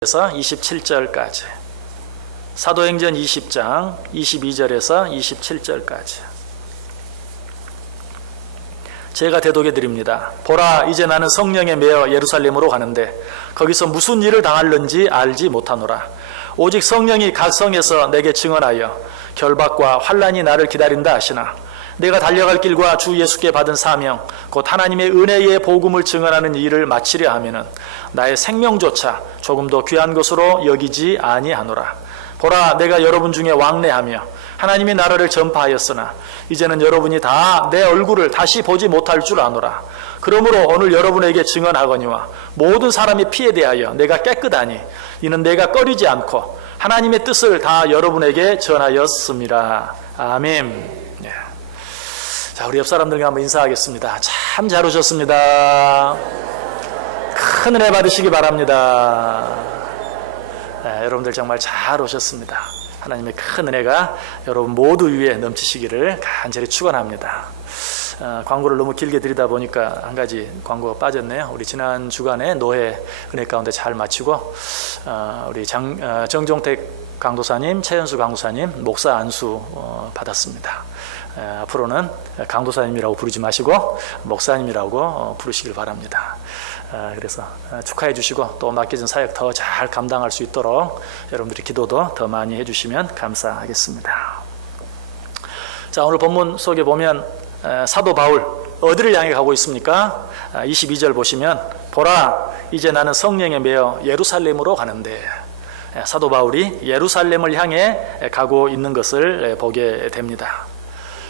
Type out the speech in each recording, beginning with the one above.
에서 27절까지, 사도행전 20장 22절에서 27절까지. 제가 대독해 드립니다. 보라, 이제 나는 성령에 매어 예루살렘으로 가는데 거기서 무슨 일을 당할는지 알지 못하노라. 오직 성령이 각 성에서 내게 증언하여 결박과 환난이 나를 기다린다 하시나, 내가 달려갈 길과 주 예수께 받은 사명, 곧 하나님의 은혜의 복음을 증언하는 일을 마치려 하면은 나의 생명조차 조금도 귀한 것으로 여기지 아니하노라. 보라, 내가 여러분 중에 왕래하며 하나님의 나라를 전파하였으나 이제는 여러분이 다 내 얼굴을 다시 보지 못할 줄 아노라. 그러므로 오늘 여러분에게 증언하거니와 모든 사람의 피에 대하여 내가 깨끗하니 이는 내가 꺼리지 않고 하나님의 뜻을 다 여러분에게 전하였습니다. 아멘. 자, 우리 옆 사람들과 한번 인사하겠습니다. 참 잘 오셨습니다. 큰 은혜 받으시기 바랍니다. 여러분들 정말 잘 오셨습니다. 하나님의 큰 은혜가 여러분 모두 위에 넘치시기를 간절히 축원합니다. 광고를 너무 길게 드리다 보니까 한 가지 광고가 빠졌네요. 우리 지난 주간에 노회 은혜 가운데 잘 마치고 우리 정종택 강도사님, 최현수 강도사님 목사 안수 받았습니다. 앞으로는 강도사님이라고 부르지 마시고 목사님이라고 부르시길 바랍니다. 그래서 축하해 주시고 또 맡겨진 사역 더 잘 감당할 수 있도록 여러분들이 기도도 더 많이 해주시면 감사하겠습니다. 자, 오늘 본문 속에 보면 사도 바울 어디를 향해 가고 있습니까? 22절 보시면, 보라, 이제 나는 성령에 매어 예루살렘으로 가는데, 사도 바울이 예루살렘을 향해 가고 있는 것을 보게 됩니다.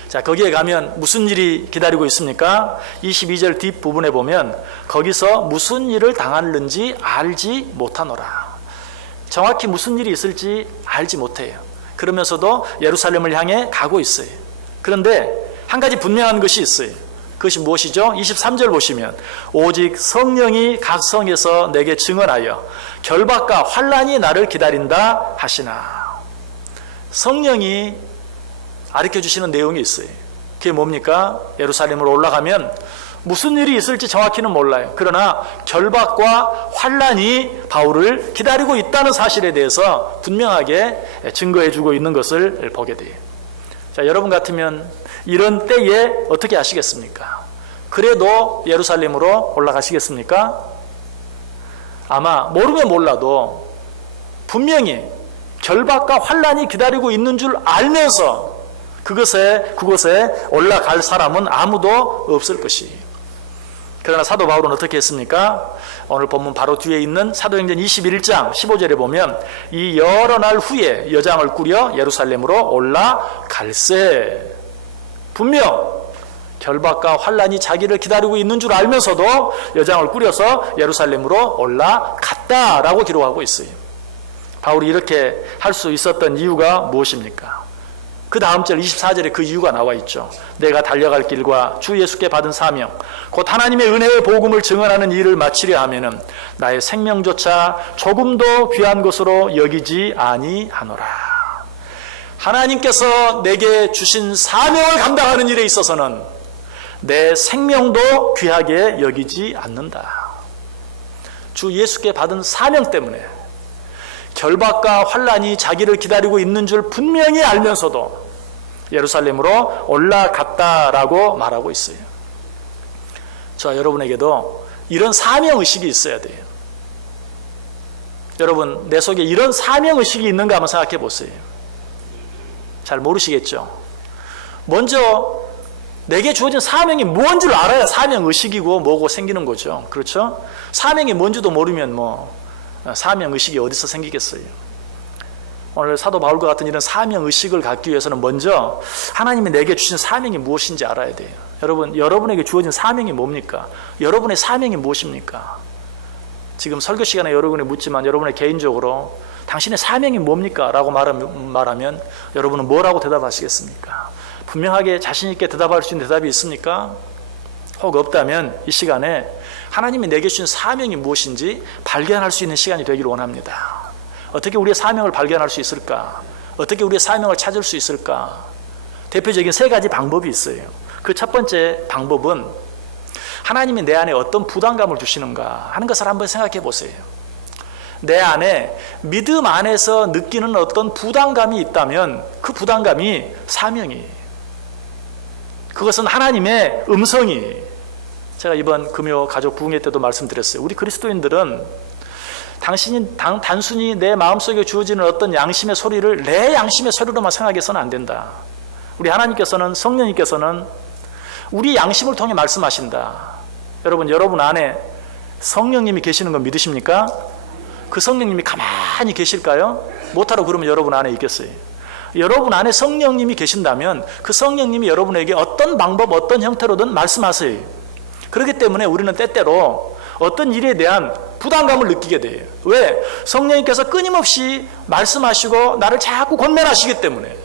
자, 거기에 가면 무슨 일이 기다리고 있습니까? 22절 뒷부분에 보면 거기서 무슨 일을 당하는지 알지 못하노라. 정확히 무슨 일이 있을지 알지 못해요. 그러면서도 예루살렘을 향해 가고 있어요. 그런데 한 가지 분명한 것이 있어요. 그것이 무엇이죠? 23절 보시면, 오직 성령이 각 성에서 내게 증언하여 결박과 환난이 나를 기다린다 하시나. 성령이 가르쳐 주시는 내용이 있어요. 그게 뭡니까? 예루살렘으로 올라가면 무슨 일이 있을지 정확히는 몰라요. 그러나 결박과 환난이 바울을 기다리고 있다는 사실에 대해서 분명하게 증거해 주고 있는 것을 보게 돼요. 자, 여러분 같으면 이런 때에 어떻게 하시겠습니까? 그래도 예루살렘으로 올라가시겠습니까? 아마 모르면 몰라도 분명히 결박과 환난이 기다리고 있는 줄 알면서 그곳에 올라갈 사람은 아무도 없을 것이에요. 그러나 사도 바울은 어떻게 했습니까? 오늘 본문 바로 뒤에 있는 사도행전 21장 15절에 보면, 이 여러 날 후에 여장을 꾸려 예루살렘으로 올라갈세. 분명 결박과 환난이 자기를 기다리고 있는 줄 알면서도 여장을 꾸려서 예루살렘으로 올라갔다라고 기록하고 있어요. 바울이 이렇게 할 수 있었던 이유가 무엇입니까? 그 다음 절 24절에 그 이유가 나와 있죠. 내가 달려갈 길과 주 예수께 받은 사명, 곧 하나님의 은혜의 복음을 증언하는 일을 마치려 하면은 나의 생명조차 조금도 귀한 것으로 여기지 아니하노라. 하나님께서 내게 주신 사명을 감당하는 일에 있어서는 내 생명도 귀하게 여기지 않는다. 주 예수께 받은 사명 때문에 결박과 환난이 자기를 기다리고 있는 줄 분명히 알면서도 예루살렘으로 올라갔다라고 말하고 있어요. 저 여러분에게도 이런 사명의식이 있어야 돼요. 여러분, 내 속에 이런 사명의식이 있는가 한번 생각해 보세요. 잘 모르시겠죠? 먼저 내게 주어진 사명이 뭔 줄 알아야 사명의식이고 뭐고 생기는 거죠. 그렇죠? 사명이 뭔지도 모르면 사명의식이 어디서 생기겠어요? 오늘 사도 바울과 같은 이런 사명의식을 갖기 위해서는 먼저 하나님이 내게 주신 사명이 무엇인지 알아야 돼요. 여러분에게 주어진 사명이 뭡니까? 여러분의 사명이 무엇입니까? 지금 설교 시간에 여러분이 묻지만 여러분의 개인적으로 당신의 사명이 뭡니까? 라고 말하면 여러분은 뭐라고 대답하시겠습니까? 분명하게 자신 있게 대답할 수 있는 대답이 있습니까? 혹 없다면 이 시간에 하나님이 내게 주신 사명이 무엇인지 발견할 수 있는 시간이 되기를 원합니다. 어떻게 우리의 사명을 발견할 수 있을까? 어떻게 우리의 사명을 찾을 수 있을까? 대표적인 3가지 방법이 있어요. 그 첫 번째 방법은 하나님이 내 안에 어떤 부담감을 주시는가 하는 것을 한번 생각해 보세요. 내 안에 믿음 안에서 느끼는 어떤 부담감이 있다면 그 부담감이 사명이에요. 그것은 하나님의 음성이. 제가 이번 금요 가족 부흥회 때도 말씀드렸어요. 우리 그리스도인들은 단순히 내 마음속에 주어지는 어떤 양심의 소리를 내 양심의 소리로만 생각해서는 안 된다. 우리 하나님께서는, 성령님께서는 우리 양심을 통해 말씀하신다. 여러분 안에 성령님이 계시는 건 믿으십니까? 그 성령님이 가만히 계실까요? 못하라고 그러면 여러분 안에 있겠어요. 여러분 안에 성령님이 계신다면 그 성령님이 여러분에게 어떤 방법, 어떤 형태로든 말씀하세요. 그렇기 때문에 우리는 때때로 어떤 일에 대한 부담감을 느끼게 돼요. 왜? 성령님께서 끊임없이 말씀하시고 나를 자꾸 권면하시기 때문에.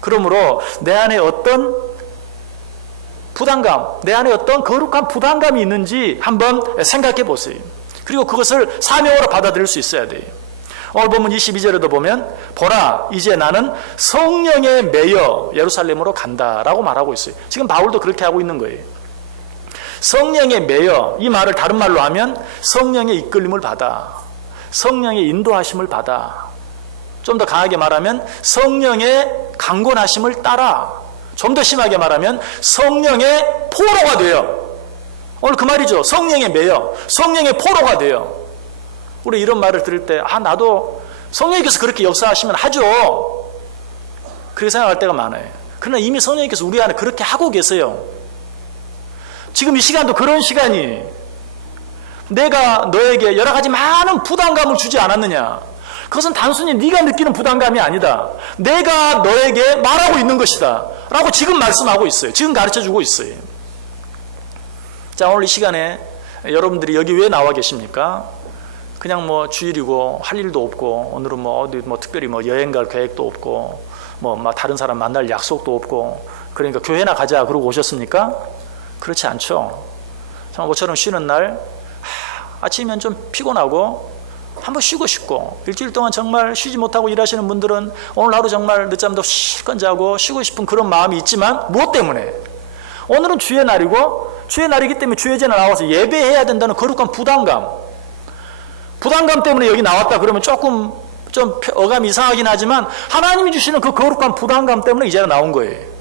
그러므로 내 안에 어떤 부담감, 내 안에 어떤 거룩한 부담감이 있는지 한번 생각해 보세요. 그리고 그것을 사명으로 받아들일 수 있어야 돼요. 오늘 본문 22절에도 보면 보라 이제 나는 성령에 매여 예루살렘으로 간다라고 말하고 있어요. 지금 바울도 그렇게 하고 있는 거예요. 성령에 매여, 이 말을 다른 말로 하면 성령의 이끌림을 받아, 성령의 인도하심을 받아, 좀 더 강하게 말하면 성령의 강권하심을 따라, 좀 더 심하게 말하면 성령의 포로가 되어. 오늘 그 말이죠. 성령에 매여, 성령의 포로가 되어. 우리 이런 말을 들을 때 나도 성령님께서 그렇게 역사하시면 하죠. 그렇게 생각할 때가 많아요. 그러나 이미 성령님께서 우리 안에 그렇게 하고 계세요. 지금 이 시간도 그런 시간이. 내가 너에게 여러 가지 많은 부담감을 주지 않았느냐? 그것은 단순히 네가 느끼는 부담감이 아니다. 내가 너에게 말하고 있는 것이다 라고 지금 말씀하고 있어요. 지금 가르쳐주고 있어요. 자, 오늘 이 시간에 여러분들이 여기 왜 나와 계십니까? 그냥 주일이고 할 일도 없고, 오늘은 어디 특별히 여행 갈 계획도 없고, 다른 사람 만날 약속도 없고, 그러니까 교회나 가자 그러고 오셨습니까? 그렇지 않죠. 정말 모처럼 쉬는 날 아침이면 좀 피곤하고 한번 쉬고 싶고, 일주일 동안 정말 쉬지 못하고 일하시는 분들은 오늘 하루 정말 늦잠도 실컷 자고 쉬고 싶은 그런 마음이 있지만 무엇 때문에? 오늘은 주의 날이고 주의 날이기 때문에 주의제에 나와서 예배해야 된다는 거룩한 부담감 때문에 여기 나왔다 그러면 조금 좀 어감이 이상하긴 하지만 하나님이 주시는 그 거룩한 부담감 때문에 이 자리에 나온 거예요.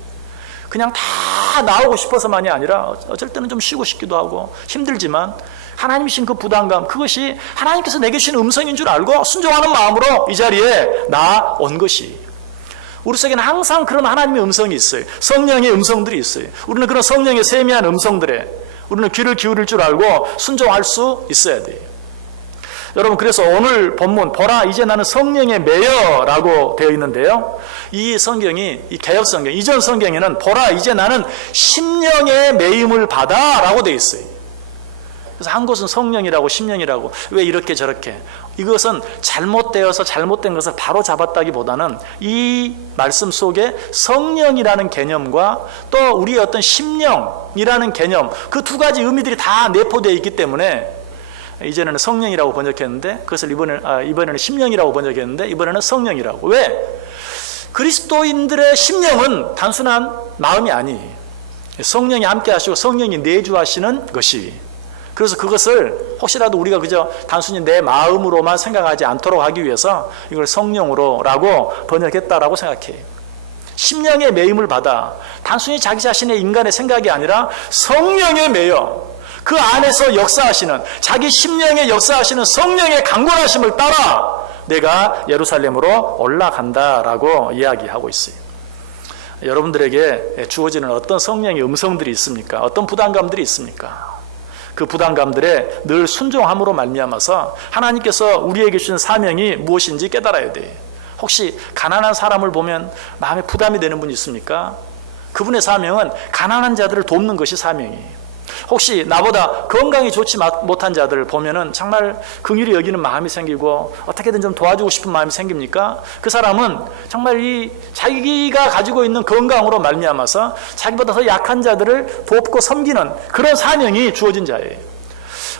그냥 다 나오고 싶어서만이 아니라 어쩔 때는 좀 쉬고 싶기도 하고 힘들지만 하나님이 주신 그 부담감, 그것이 하나님께서 내게 주신 음성인 줄 알고 순종하는 마음으로 이 자리에 나온 것이. 우리 속에는 항상 그런 하나님의 음성이 있어요. 성령의 음성들이 있어요. 우리는 그런 성령의 세미한 음성들에 우리는 귀를 기울일 줄 알고 순종할 수 있어야 돼요. 여러분, 그래서 오늘 본문 보라 이제 나는 성령에 매여라고 되어 있는데요. 이 성경이, 이 개역 성경, 이전 성경에는 보라 이제 나는 심령의 매임을 받아 라고 되어 있어요. 그래서 한 곳은 성령이라고 심령이라고, 왜 이렇게 저렇게. 이것은 잘못되어서 잘못된 것을 바로 잡았다기보다는 이 말씀 속에 성령이라는 개념과 또 우리의 어떤 심령이라는 개념, 그 두 가지 의미들이 다 내포되어 있기 때문에 이전에는 성령이라고 번역했는데 그것을 이번에는 심령이라고 번역했는데 이번에는 성령이라고. 왜? 그리스도인들의 심령은 단순한 마음이 아니에요. 성령이 함께 하시고 성령이 내주하시는 것이. 그래서 그것을 혹시라도 우리가 그저 단순히 내 마음으로만 생각하지 않도록 하기 위해서 이걸 성령으로라고 번역했다라고 생각해요. 심령의 매임을 받아 단순히 자기 자신의 인간의 생각이 아니라 성령에 매여 그 안에서 역사하시는, 자기 심령에 역사하시는 성령의 강권하심을 따라 내가 예루살렘으로 올라간다라고 이야기하고 있어요. 여러분들에게 주어지는 어떤 성령의 음성들이 있습니까? 어떤 부담감들이 있습니까? 그 부담감들에 늘 순종함으로 말미암아서 하나님께서 우리에게 주신 사명이 무엇인지 깨달아야 돼요. 혹시 가난한 사람을 보면 마음에 부담이 되는 분이 있습니까? 그분의 사명은 가난한 자들을 돕는 것이 사명이에요. 혹시 나보다 건강이 좋지 못한 자들을 보면은 정말 긍휼히 여기는 마음이 생기고 어떻게든 좀 도와주고 싶은 마음이 생깁니까? 그 사람은 정말 이 자기가 가지고 있는 건강으로 말미암아서 자기보다 더 약한 자들을 돕고 섬기는 그런 사명이 주어진 자예요.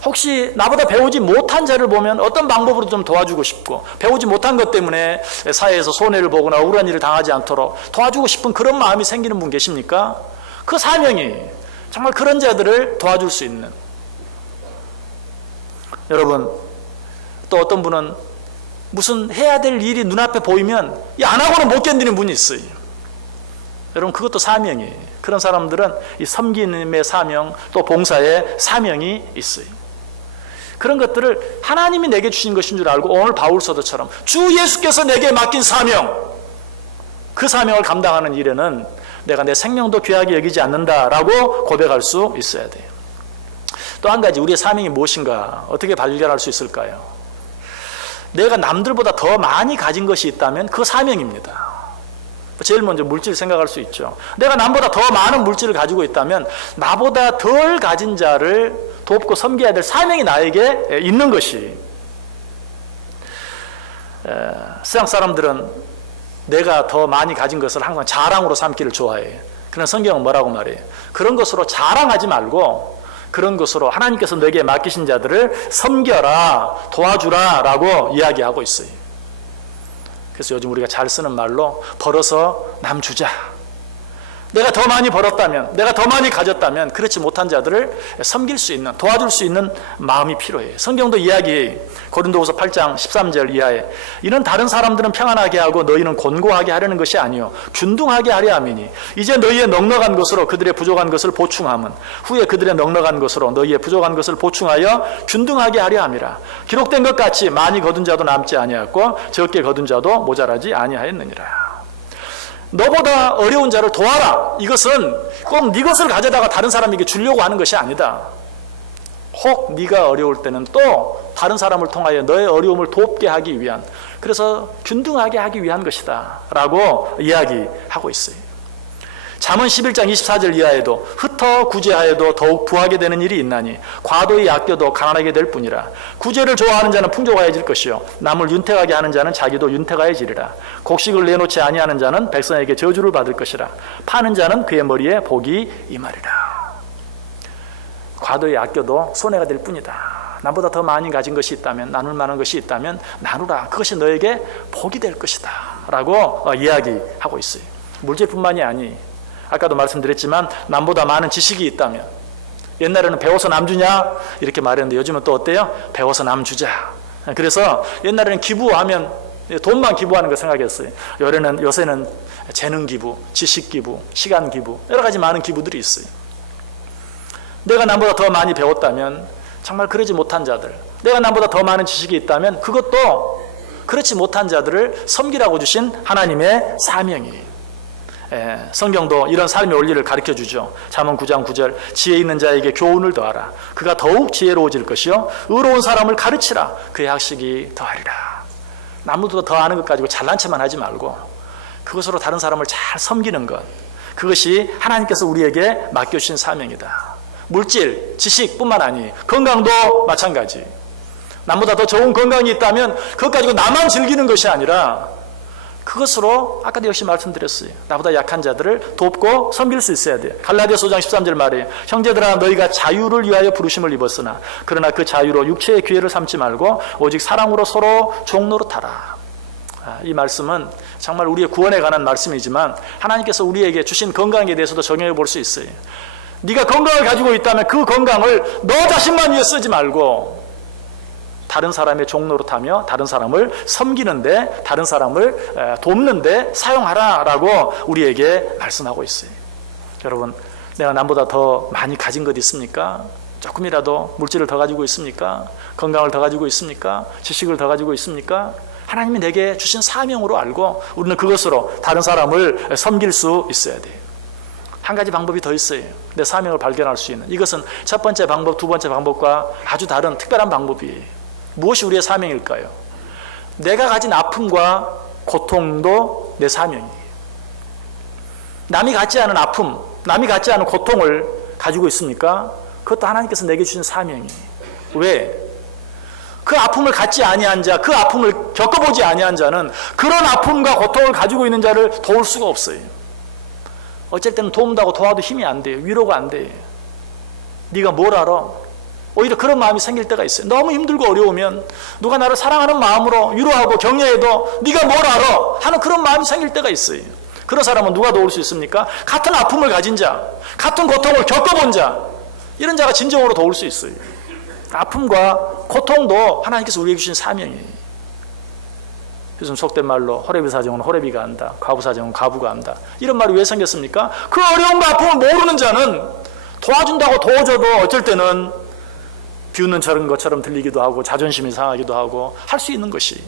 혹시 나보다 배우지 못한 자를 보면 어떤 방법으로 좀 도와주고 싶고, 배우지 못한 것 때문에 사회에서 손해를 보거나 억울한 일을 당하지 않도록 도와주고 싶은 그런 마음이 생기는 분 계십니까? 그 사명이 정말 그런 자들을 도와줄 수 있는. 여러분, 또 어떤 분은 무슨 해야 될 일이 눈앞에 보이면 안 하고는 못 견디는 분이 있어요. 여러분, 그것도 사명이에요. 그런 사람들은 이 섬김의 사명, 또 봉사의 사명이 있어요. 그런 것들을 하나님이 내게 주신 것인 줄 알고 오늘 바울서도처럼 주 예수께서 내게 맡긴 사명, 그 사명을 감당하는 일에는 내가 내 생명도 귀하게 여기지 않는다라고 고백할 수 있어야 돼요. 또 한 가지, 우리의 사명이 무엇인가 어떻게 발견할 수 있을까요? 내가 남들보다 더 많이 가진 것이 있다면 그 사명입니다. 제일 먼저 물질 생각할 수 있죠. 내가 남보다 더 많은 물질을 가지고 있다면 나보다 덜 가진 자를 돕고 섬겨야 될 사명이 나에게 있는 것이, 세상 사람들은 내가 더 많이 가진 것을 항상 자랑으로 삼기를 좋아해요. 그러나 성경은 뭐라고 말해요? 그런 것으로 자랑하지 말고 그런 것으로 하나님께서 너에게 맡기신 자들을 섬겨라, 도와주라 라고 이야기하고 있어요. 그래서 요즘 우리가 잘 쓰는 말로 벌어서 남 주자. 내가 더 많이 벌었다면, 내가 더 많이 가졌다면 그렇지 못한 자들을 섬길 수 있는, 도와줄 수 있는 마음이 필요해요. 성경도 이야기해요. 고린도후서 8장 13절 이하에 이는 다른 사람들은 평안하게 하고 너희는 곤고하게 하려는 것이 아니요 균등하게 하려 함이니 이제 너희의 넉넉한 것으로 그들의 부족한 것을 보충함은 후에 그들의 넉넉한 것으로 너희의 부족한 것을 보충하여 균등하게 하려 함이라. 기록된 것 같이 많이 거둔 자도 남지 아니하였고 적게 거둔 자도 모자라지 아니하였느니라. 너보다 어려운 자를 도와라. 이것은 꼭 네 것을 가져다가 다른 사람에게 주려고 하는 것이 아니다. 혹 네가 어려울 때는 또 다른 사람을 통하여 너의 어려움을 돕게 하기 위한, 그래서 균등하게 하기 위한 것이다 라고 이야기하고 있어요. 잠언 11장 24절 이하에도 흩어 구제하여도 더욱 부하게 되는 일이 있나니 과도히 아껴도 가난하게 될 뿐이라. 구제를 좋아하는 자는 풍족하여질 것이요 남을 윤택하게 하는 자는 자기도 윤택하여지리라. 곡식을 내놓지 아니하는 자는 백성에게 저주를 받을 것이라. 파는 자는 그의 머리에 복이 임하리라. 과도히 아껴도 손해가 될 뿐이다. 나보다 더 많이 가진 것이 있다면, 나눌 만한 것이 있다면 나누라. 그것이 너에게 복이 될 것이다 라고 이야기하고 있어요. 물질뿐만이 아니, 아까도 말씀드렸지만 남보다 많은 지식이 있다면, 옛날에는 배워서 남 주냐 이렇게 말했는데 요즘은 또 어때요? 배워서 남 주자. 그래서 옛날에는 기부하면 돈만 기부하는 거 생각했어요. 요새는 재능 기부, 지식 기부, 시간 기부, 여러 가지 많은 기부들이 있어요. 내가 남보다 더 많이 배웠다면 정말 그러지 못한 자들, 내가 남보다 더 많은 지식이 있다면 그것도 그렇지 못한 자들을 섬기라고 주신 하나님의 사명이에요. 성경도 이런 삶의 원리를 가르쳐주죠. 잠언 9장 9절 지혜 있는 자에게 교훈을 더하라. 그가 더욱 지혜로워질 것이요 의로운 사람을 가르치라. 그의 학식이 더하리라. 남보다 더 아는 것 가지고 잘난 척만 하지 말고 그것으로 다른 사람을 잘 섬기는 것, 그것이 하나님께서 우리에게 맡겨주신 사명이다. 물질, 지식뿐만 아니 건강도 마찬가지. 남보다 더 좋은 건강이 있다면 그것 가지고 나만 즐기는 것이 아니라 그것으로 아까도 역시 말씀드렸어요. 나보다 약한 자들을 돕고 섬길 수 있어야 돼요. 갈라디아서 5장 13절 말이에요. 형제들아 너희가 자유를 위하여 부르심을 입었으나 그러나 그 자유로 육체의 기회를 삼지 말고 오직 사랑으로 서로 종노릇하라. 이 말씀은 정말 우리의 구원에 관한 말씀이지만 하나님께서 우리에게 주신 건강에 대해서도 적용해 볼 수 있어요. 네가 건강을 가지고 있다면 그 건강을 너 자신만 위해 쓰지 말고 다른 사람의 종노릇하며 다른 사람을 섬기는데, 다른 사람을 돕는데 사용하라라고 우리에게 말씀하고 있어요. 여러분, 내가 남보다 더 많이 가진 것 있습니까? 조금이라도 물질을 더 가지고 있습니까? 건강을 더 가지고 있습니까? 지식을 더 가지고 있습니까? 하나님이 내게 주신 사명으로 알고 우리는 그것으로 다른 사람을 섬길 수 있어야 돼요. 한 가지 방법이 더 있어요. 내 사명을 발견할 수 있는. 이것은 첫 번째 방법, 두 번째 방법과 아주 다른 특별한 방법이에요. 무엇이 우리의 사명일까요? 내가 가진 아픔과 고통도 내 사명이에요. 남이 갖지 않은 아픔, 남이 갖지 않은 고통을 가지고 있습니까? 그것도 하나님께서 내게 주신 사명이에요. 왜? 그 아픔을 갖지 아니한 자, 그 아픔을 겪어보지 아니한 자는 그런 아픔과 고통을 가지고 있는 자를 도울 수가 없어요. 어쩔 때는 도움다고 도와도 힘이 안 돼요. 위로가 안 돼요. 네가 뭘 알아? 오히려 그런 마음이 생길 때가 있어요. 너무 힘들고 어려우면 누가 나를 사랑하는 마음으로 위로하고 격려해도 네가 뭘 알아? 하는 그런 마음이 생길 때가 있어요. 그런 사람은 누가 도울 수 있습니까? 같은 아픔을 가진 자, 같은 고통을 겪어본 자, 이런 자가 진정으로 도울 수 있어요. 아픔과 고통도 하나님께서 우리에게 주신 사명이에요. 요즘 속된 말로 호레비 사정은 호레비가 안다, 과부 사정은 과부가 안다, 이런 말이 왜 생겼습니까? 그 어려움과 아픔을 모르는 자는 도와준다고 도와줘도 어쩔 때는 비웃는 저런 것처럼 들리기도 하고 자존심이 상하기도 하고 할 수 있는 것이,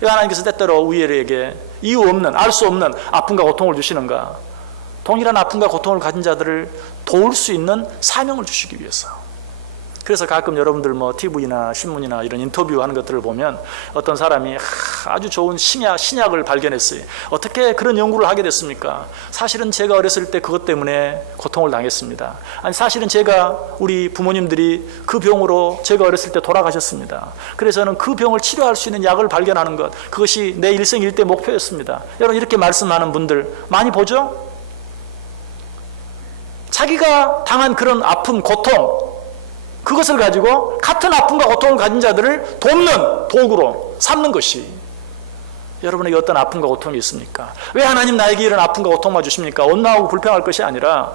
왜 하나님께서 때때로 우리에게 이유 없는, 알 수 없는 아픔과 고통을 주시는가? 동일한 아픔과 고통을 가진 자들을 도울 수 있는 사명을 주시기 위해서. 그래서 가끔 여러분들 TV나 신문이나 이런 인터뷰하는 것들을 보면 어떤 사람이 아주 좋은 신약을 발견했어요. 어떻게 그런 연구를 하게 됐습니까? 사실은 제가 어렸을 때 그것 때문에 고통을 당했습니다. 아니, 사실은 우리 부모님들이 그 병으로 제가 어렸을 때 돌아가셨습니다. 그래서 저는 그 병을 치료할 수 있는 약을 발견하는 것, 그것이 내 일생일대 목표였습니다. 여러분, 이렇게 말씀하는 분들 많이 보죠? 자기가 당한 그런 아픔, 고통, 그것을 가지고 같은 아픔과 고통을 가진 자들을 돕는 도구로 삼는 것이, 여러분에게 어떤 아픔과 고통이 있습니까? 왜 하나님 나에게 이런 아픔과 고통만 주십니까? 원망하고 불평할 것이 아니라,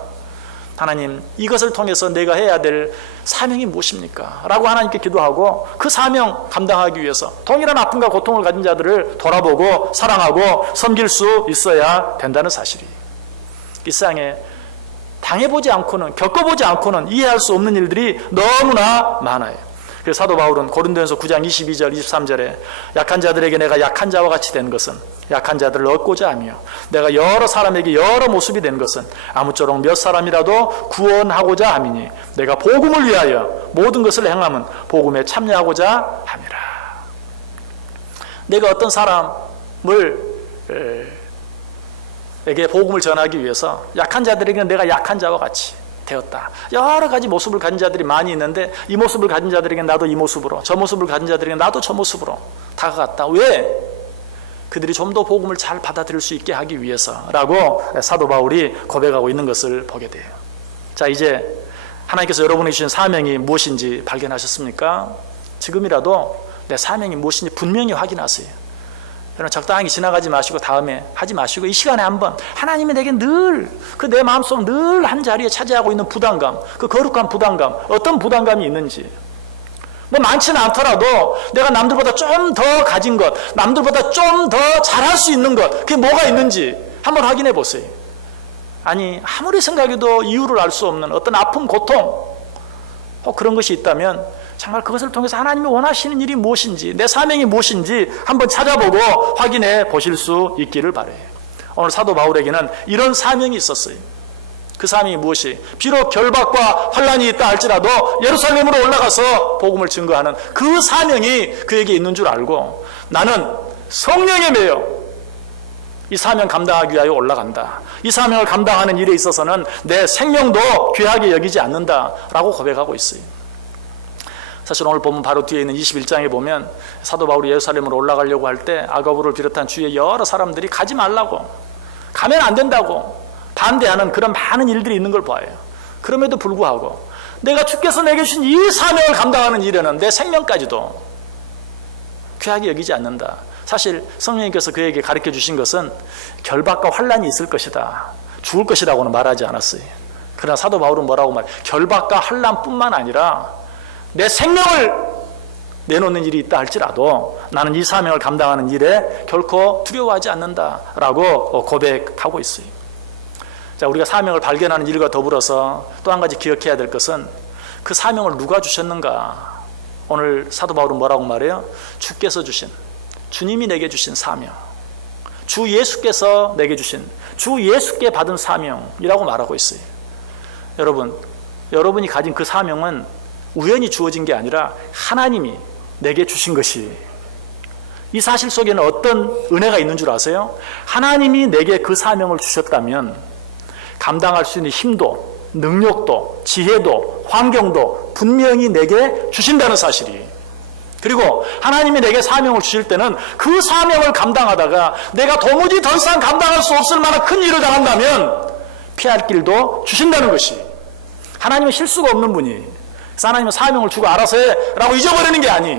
하나님, 이것을 통해서 내가 해야 될 사명이 무엇입니까? 라고 하나님께 기도하고 그 사명 감당하기 위해서 동일한 아픔과 고통을 가진 자들을 돌아보고 사랑하고 섬길 수 있어야 된다는 사실이, 이 세상에 당해보지 않고는, 겪어보지 않고는 이해할 수 없는 일들이 너무나 많아요. 그래서 사도 바울은 고린도전서 9장 22절 23절에 약한 자들에게 내가 약한 자와 같이 된 것은 약한 자들을 얻고자 하며 내가 여러 사람에게 여러 모습이 된 것은 아무쪼록 몇 사람이라도 구원하고자 함이니 내가 복음을 위하여 모든 것을 행함은 복음에 참여하고자 함이라. 내가 어떤 사람을 에게 복음을 전하기 위해서 약한 자들에게는 내가 약한 자와 같이 되었다. 여러 가지 모습을 가진 자들이 많이 있는데 이 모습을 가진 자들에게 나도 이 모습으로, 저 모습을 가진 자들에게 나도 저 모습으로 다가갔다. 왜? 그들이 좀 더 복음을 잘 받아들일 수 있게 하기 위해서라고 사도 바울이 고백하고 있는 것을 보게 돼요. 자, 이제 하나님께서 여러분에게 주신 사명이 무엇인지 발견하셨습니까? 지금이라도 내 사명이 무엇인지 분명히 확인하세요. 여러분, 적당히 지나가지 마시고 다음에 하지 마시고 이 시간에 한번 하나님이 내게 늘 그 내 마음속 늘 한 자리에 차지하고 있는 부담감, 그 거룩한 부담감, 어떤 부담감이 있는지, 많지는 않더라도 내가 남들보다 좀 더 가진 것, 남들보다 좀 더 잘할 수 있는 것, 그게 뭐가 있는지 한번 확인해 보세요. 아니, 아무리 생각해도 이유를 알 수 없는 어떤 아픔, 고통, 그런 것이 있다면 정말 그것을 통해서 하나님이 원하시는 일이 무엇인지, 내 사명이 무엇인지 한번 찾아보고 확인해 보실 수 있기를 바라요. 오늘 사도 바울에게는 이런 사명이 있었어요. 그 사명이 무엇이? 비록 결박과 환란이 있다 할지라도 예루살렘으로 올라가서 복음을 증거하는 그 사명이 그에게 있는 줄 알고, 나는 성령에 매여 이 사명 감당하기 위하여 올라간다. 이 사명을 감당하는 일에 있어서는 내 생명도 귀하게 여기지 않는다라고 고백하고 있어요. 사실 오늘 보면 바로 뒤에 있는 21장에 보면 사도 바울이 예루살렘으로 올라가려고 할 때 아가부를 비롯한 주위의 여러 사람들이 가지 말라고, 가면 안 된다고 반대하는 그런 많은 일들이 있는 걸 봐요. 그럼에도 불구하고 내가 주께서 내게 주신 이 사명을 감당하는 일에는 내 생명까지도 귀하게 여기지 않는다. 사실 성령님께서 그에게 가르쳐 주신 것은 결박과 환란이 있을 것이다, 죽을 것이라고는 말하지 않았어요. 그러나 사도 바울은 뭐라고 말해요? 결박과 환란뿐만 아니라 내 생명을 내놓는 일이 있다 할지라도 나는 이 사명을 감당하는 일에 결코 두려워하지 않는다라고 고백하고 있어요. 자, 우리가 사명을 발견하는 일과 더불어서 또 한 가지 기억해야 될 것은 그 사명을 누가 주셨는가. 오늘 사도 바울은 뭐라고 말해요? 주께서 주신, 주님이 내게 주신 사명, 주 예수께서 내게 주신, 주 예수께 받은 사명이라고 말하고 있어요. 여러분이 가진 그 사명은 우연히 주어진 게 아니라 하나님이 내게 주신 것이, 이 사실 속에는 어떤 은혜가 있는 줄 아세요? 하나님이 내게 그 사명을 주셨다면 감당할 수 있는 힘도, 능력도, 지혜도, 환경도 분명히 내게 주신다는 사실이, 그리고 하나님이 내게 사명을 주실 때는 그 사명을 감당하다가 내가 도무지 더 이상 감당할 수 없을 만한 큰 일을 당한다면 피할 길도 주신다는 것이, 하나님은 실수가 없는 분이, 하나님은 사명을 주고 알아서 해 라고 잊어버리는 게 아니,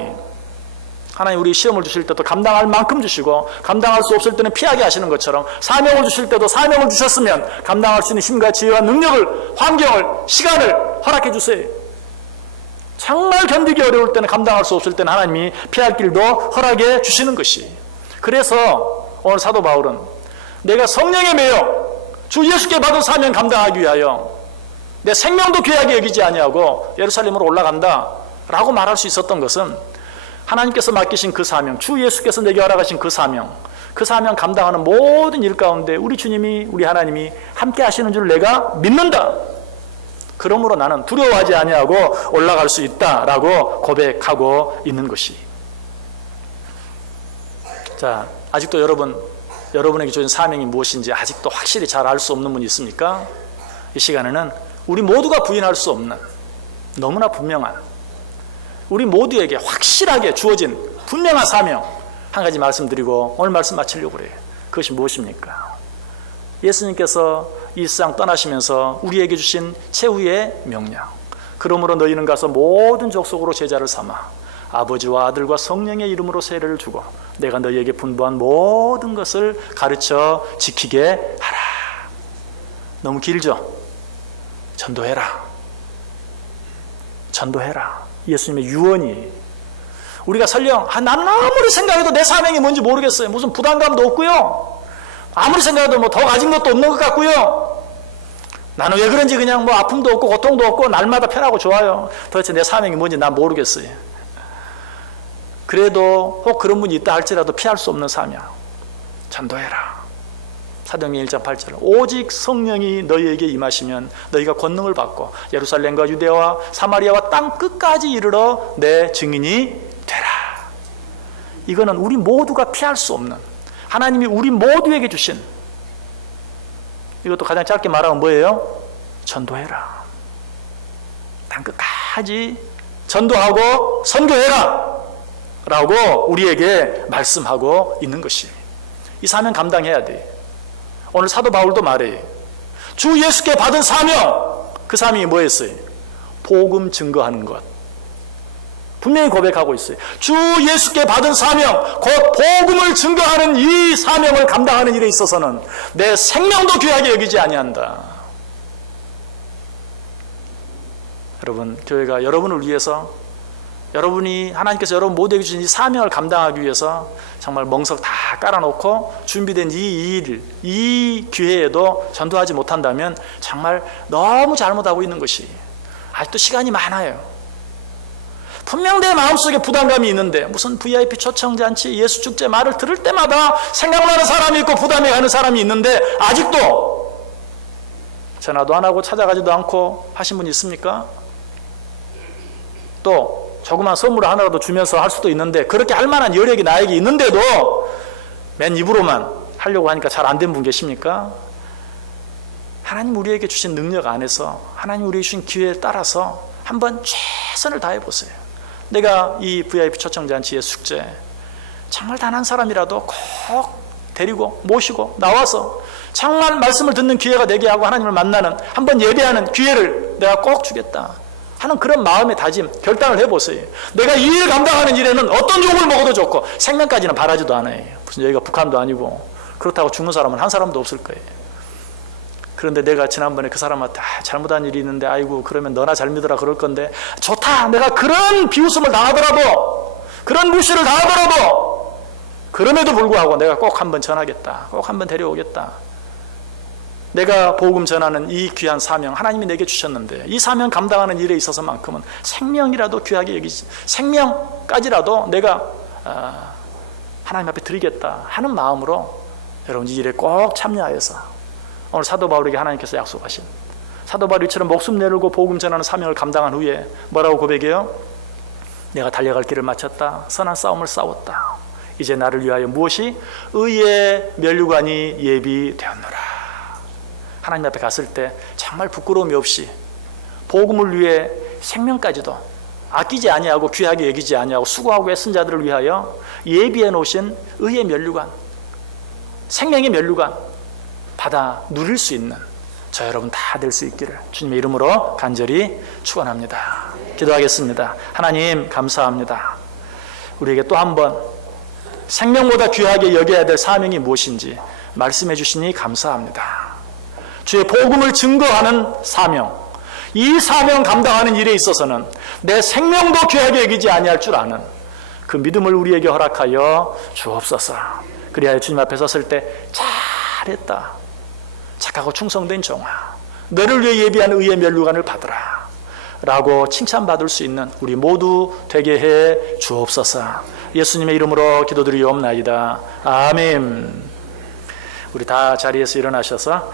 하나님 우리 시험을 주실 때도 감당할 만큼 주시고 감당할 수 없을 때는 피하게 하시는 것처럼 사명을 주실 때도 사명을 주셨으면 감당할 수 있는 힘과 지혜와 능력을, 환경을, 시간을 허락해 주세요. 정말 견디기 어려울 때는, 감당할 수 없을 때는 하나님이 피할 길도 허락해 주시는 것이. 그래서 오늘 사도 바울은 내가 성령에 매여 주 예수께 받은 사명 감당하기 위하여 내 생명도 귀하게 여기지 아니하고 예루살렘으로 올라간다 라고 말할 수 있었던 것은 하나님께서 맡기신 그 사명, 주 예수께서 내게 허락하신 그 사명 감당하는 모든 일 가운데 우리 주님이, 우리 하나님이 함께 하시는 줄 내가 믿는다. 그러므로 나는 두려워하지 아니하고 올라갈 수 있다라고 고백하고 있는 것이. 자, 아직도 여러분에게 주신 사명이 무엇인지 아직도 확실히 잘 알 수 없는 분이 있습니까? 이 시간에는 우리 모두가 부인할 수 없는, 너무나 분명한, 우리 모두에게 확실하게 주어진 분명한 사명 한 가지 말씀드리고 오늘 말씀 마치려고 그래요. 그것이 무엇입니까? 예수님께서 이 세상 떠나시면서 우리에게 주신 최후의 명령. 그러므로 너희는 가서 모든 족속으로 제자를 삼아 아버지와 아들과 성령의 이름으로 세례를 주고 내가 너희에게 분부한 모든 것을 가르쳐 지키게 하라. 너무 길죠? 전도해라. 전도해라. 예수님의 유언이. 우리가 설령 나는 아무리 생각해도 내 사명이 뭔지 모르겠어요. 무슨 부담감도 없고요. 아무리 생각해도 뭐 더 가진 것도 없는 것 같고요. 나는 왜 그런지 그냥 뭐 아픔도 없고 고통도 없고 날마다 편하고 좋아요. 도대체 내 사명이 뭔지 난 모르겠어요. 그래도 혹 그런 분이 있다 할지라도 피할 수 없는 사명. 전도해라. 사도행전 1장 8절. 오직 성령이 너희에게 임하시면 너희가 권능을 받고 예루살렘과 유대와 사마리아와 땅 끝까지 이르러 내 증인이 되라. 이거는 우리 모두가 피할 수 없는, 하나님이 우리 모두에게 주신, 이것도 가장 짧게 말하면 뭐예요? 전도해라. 땅 끝까지 전도하고 선교해라 라고 우리에게 말씀하고 있는 것이. 이 사명 감당해야 돼. 오늘 사도 바울도 말해요. 주 예수께 받은 사명, 그 사명이 뭐였어요? 복음 증거하는 것. 분명히 고백하고 있어요. 주 예수께 받은 사명, 곧 복음을 증거하는 이 사명을 감당하는 일에 있어서는 내 생명도 귀하게 여기지 아니한다. 여러분, 교회가 여러분을 위해서, 여러분이 하나님께서 여러분 모두에게 주신 이 사명을 감당하기 위해서 정말 멍석 다 깔아놓고 준비된 이 기회에도 전도하지 못한다면 정말 너무 잘못하고 있는 것이. 아직도 시간이 많아요. 분명 내 마음속에 부담감이 있는데 무슨 VIP 초청잔치, 예수 축제 말을 들을 때마다 생각나는 사람이 있고 부담이 가는 사람이 있는데 아직도 전화도 안 하고 찾아가지도 않고 하신 분이 있습니까? 또 조그만 선물 하나라도 주면서 할 수도 있는데 그렇게 할 만한 여력이 나에게 있는데도 맨 입으로만 하려고 하니까 잘 안 된 분 계십니까? 하나님 우리에게 주신 능력 안에서, 하나님 우리에게 주신 기회에 따라서 한번 최선을 다해 보세요. 내가 이 VIP 초청잔치의 숙제 정말 단 한 사람이라도 꼭 데리고 모시고 나와서 정말 말씀을 듣는 기회가 되게 하고 하나님을 만나는, 한번 예배하는 기회를 내가 꼭 주겠다 하는 그런 마음의 다짐, 결단을 해보세요. 내가 이 일 감당하는 일에는 어떤 욕을 먹어도 좋고 생명까지는 바라지도 않아요. 무슨 여기가 북한도 아니고 그렇다고 죽는 사람은 한 사람도 없을 거예요. 그런데 내가 지난번에 그 사람한테 잘못한 일이 있는데 아이고 그러면 너나 잘 믿어라 그럴 건데 좋다. 내가 그런 비웃음을 당하더라도, 그런 무시를 당하더라도 그럼에도 불구하고 내가 꼭 한번 전하겠다. 꼭 한번 데려오겠다. 내가 복음 전하는 이 귀한 사명, 하나님이 내게 주셨는데 이 사명 감당하는 일에 있어서만큼은 생명이라도 귀하게 여기지, 생명까지라도 내가 하나님 앞에 드리겠다 하는 마음으로 여러분 이 일에 꼭 참여하여서 오늘 사도 바울에게 하나님께서 약속하신, 사도 바울이 이처럼 목숨 내걸고 복음 전하는 사명을 감당한 후에 뭐라고 고백해요? 내가 달려갈 길을 마쳤다. 선한 싸움을 싸웠다. 이제 나를 위하여 무엇이? 의의 면류관이 예비되었노라. 하나님 앞에 갔을 때 정말 부끄러움이 없이 복음을 위해 생명까지도 아끼지 아니하고 귀하게 여기지 아니하고 수고하고 애쓴 자들을 위하여 예비해 놓으신 의의 면류관, 생명의 면류관 받아 누릴 수 있는 저 여러분 다 될 수 있기를 주님의 이름으로 간절히 축원합니다. 기도하겠습니다. 하나님 감사합니다. 우리에게 또 한 번 생명보다 귀하게 여겨야 될 사명이 무엇인지 말씀해 주시니 감사합니다. 주의 복음을 증거하는 사명, 이 사명 감당하는 일에 있어서는 내 생명도 귀하게 여기지 아니할 줄 아는 그 믿음을 우리에게 허락하여 주옵소서. 그리하여 주님 앞에 섰을 때 잘했다, 착하고 충성된 종아, 너를 위해 예비한 의의 면류관을 받으라 라고 칭찬받을 수 있는 우리 모두 되게 해 주옵소서. 예수님의 이름으로 기도드리옵나이다. 아멘. 우리 다 자리에서 일어나셔서